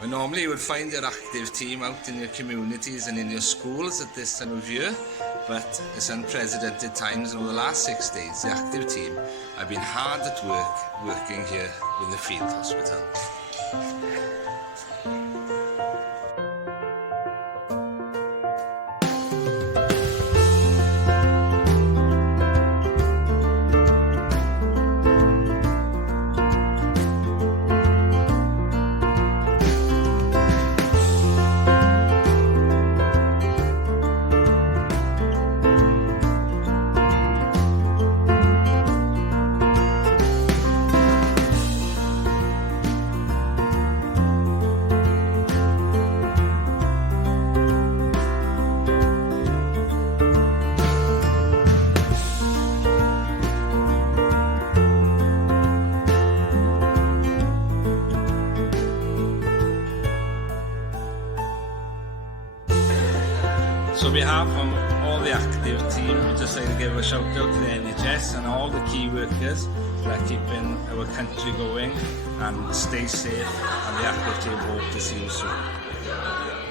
Well, normally you would find your active team out in your communities and in your schools at this time of year, but it's unprecedented times, and over the last 6 days the active team have been hard at work working here with the field hospital. So on behalf of all the active team, we'd just like to give a shout out to the NHS and all the key workers that are keeping our country going, and stay safe, and the active team hope to see you soon.